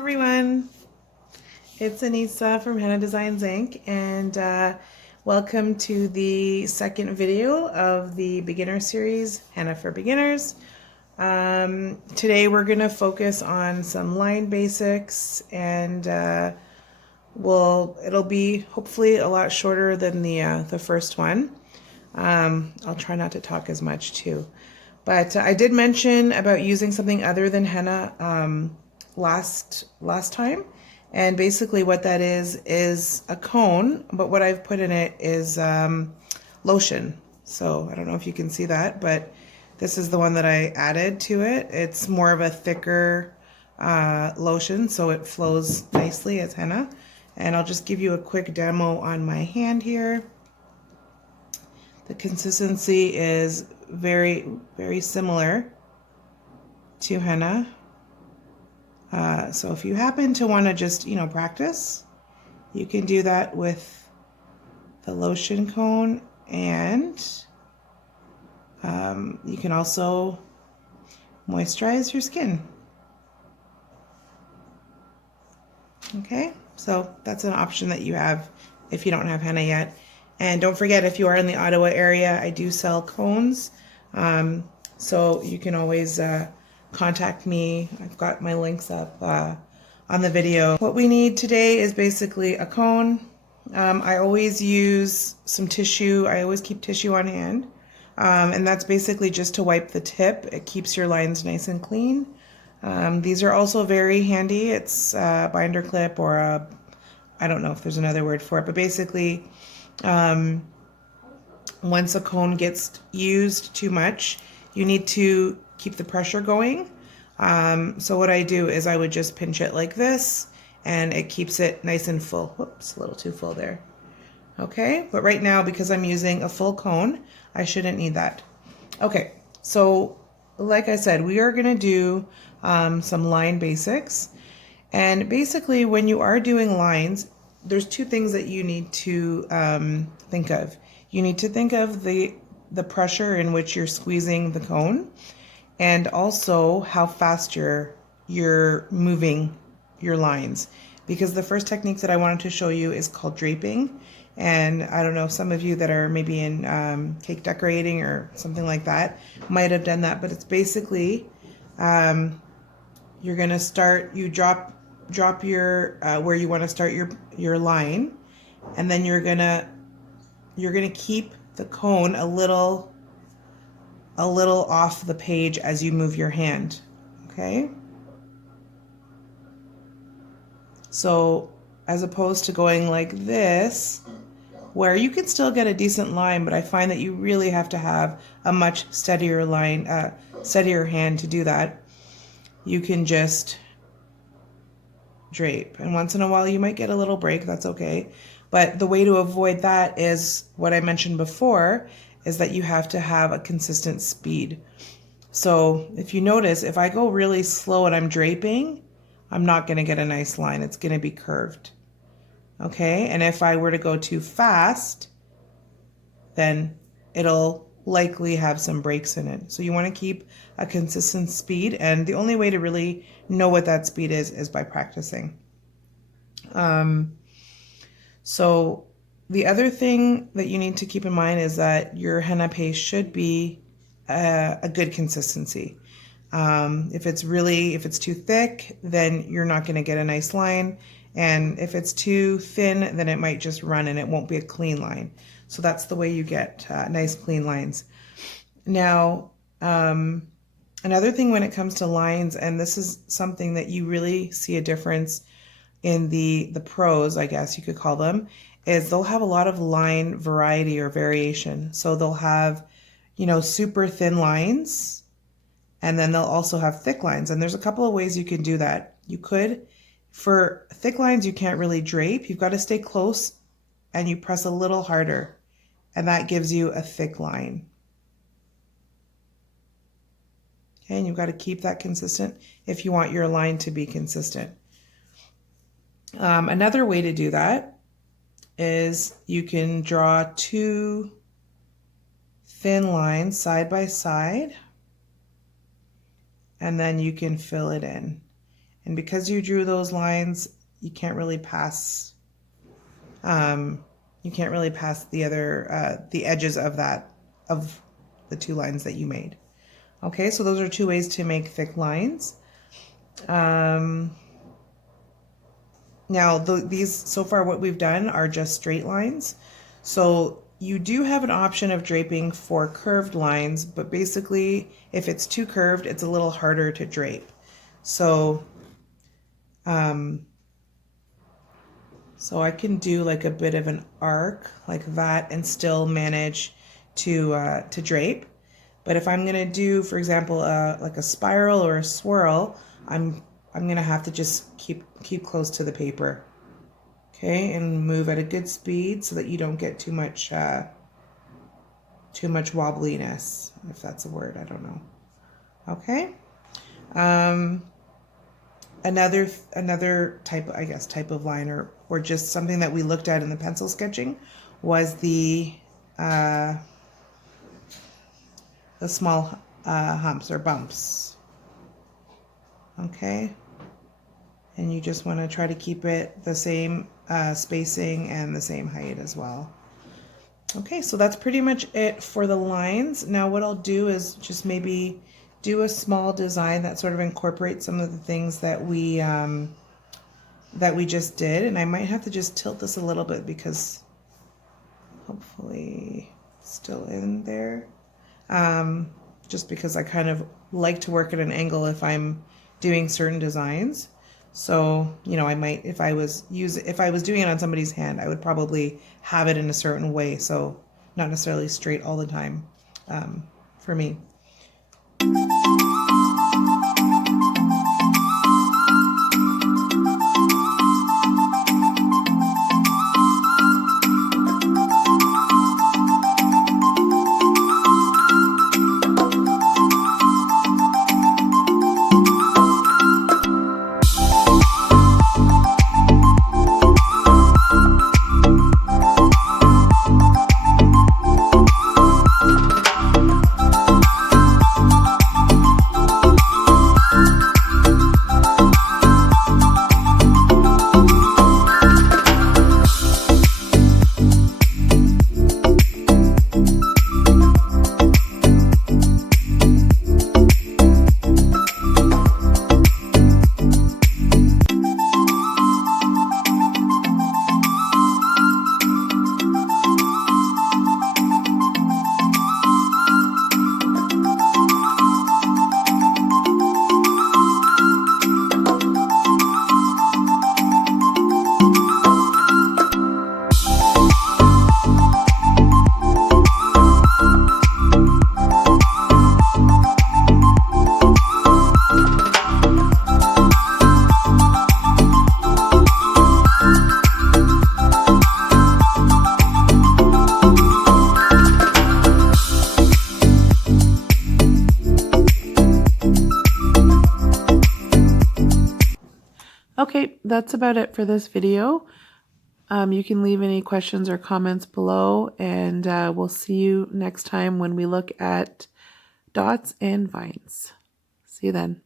everyone, it's Anissa from Henna Designs Inc. and welcome to the second video of the beginner series, Henna for Beginners. Today we're going to focus on some line basics and it'll be hopefully a lot shorter than the first one. I'll try not to talk as much too. But I did mention about using something other than henna last time, and basically what that is a cone, but what I've put in it is lotion. So I don't know if you can see that, but this is the one that I added to it. It's more of a thicker lotion, so it flows nicely as henna. And I'll just give you a quick demo on my hand here. The consistency is very, very similar to henna. So if you happen to want to just, practice, you can do that with the lotion cone, and you can also moisturize your skin. Okay, so that's an option that you have if you don't have henna yet. And don't forget, if you are in the Ottawa area, I do sell cones. So you can always contact me. I've got my links up on the video. What we need today is basically a cone. I always use some tissue. I always keep tissue on hand. And that's basically just to wipe the tip. It keeps your lines nice and clean. These are also very handy. It's a binder clip, or I don't know if there's another word for it, but basically once a cone gets used too much, you need to keep the pressure going. So what I do is I would just pinch it like this, and it keeps it nice and full. Whoops, a little too full there. Okay, but right now, because I'm using a full cone, I shouldn't need that. Okay, so like I said, we are gonna do some line basics. And basically, when you are doing lines, there's two things that you need to think of. You need to think of the pressure in which you're squeezing the cone, and also how fast you're moving your lines. Because the first technique that I wanted to show you is called draping. And I don't know, some of you that are maybe in cake decorating or something like that might have done that, but it's basically you're gonna start, you drop your where you want to start your line, and then you're gonna keep the cone a little off the page as you move your hand. Okay, so as opposed to going like this, where you can still get a decent line, but I find that you really have to have a much steadier line, steadier hand to do that. You can just drape, and once in a while you might get a little break. That's okay, but the way to avoid that is what I mentioned before, is that you have to have a consistent speed. So if you notice, if I go really slow and I'm draping, I'm not going to get a nice line. It's going to be curved. Okay, and if I were to go too fast, then it'll likely have some breaks in it. So you want to keep a consistent speed, and the only way to really know what that speed is by practicing. So the other thing that you need to keep in mind is that your henna paste should be a good consistency. If it's too thick, then you're not going to get a nice line, and if it's too thin, then it might just run and it won't be a clean line. So that's the way you get nice clean lines. Now, another thing when it comes to lines, and this is something that you really see a difference in the pros, I guess you could call them, is they'll have a lot of line variety or variation. So they'll have, super thin lines, and then they'll also have thick lines. And there's a couple of ways you can do that. You could, for thick lines, you can't really drape. You've got to stay close and you press a little harder, and that gives you a thick line. Okay, and you've got to keep that consistent if you want your line to be consistent. Another way to do that is you can draw two thin lines side by side, and then you can fill it in. And because you drew those lines, you can't really pass the other the edges of the two lines that you made. Okay, so those are two ways to make thick lines. Now these so far what we've done are just straight lines. So you do have an option of draping for curved lines, but basically if it's too curved, it's a little harder to drape. So so I can do like a bit of an arc like that and still manage to drape. But if I'm gonna do, for example, like a spiral or a swirl, I'm gonna have to just keep close to the paper, okay, and move at a good speed so that you don't get too much wobbliness, if that's a word, I don't know. Okay. Another type, I guess, type of line or just something that we looked at in the pencil sketching was the small humps or bumps. Okay, and you just want to try to keep it the same spacing and the same height as well. Okay, so that's pretty much it for the lines. Now what I'll do is just maybe do a small design that sort of incorporates some of the things that we just did, and I might have to just tilt this a little bit because hopefully it's still in there. Just because I kind of like to work at an angle if I'm doing certain designs. So, you know, I might, if I was doing it on somebody's hand, I would probably have it in a certain way. So not necessarily straight all the time, for me. Okay, that's about it for this video. You can leave any questions or comments below, and we'll see you next time when we look at dots and vines. See you then.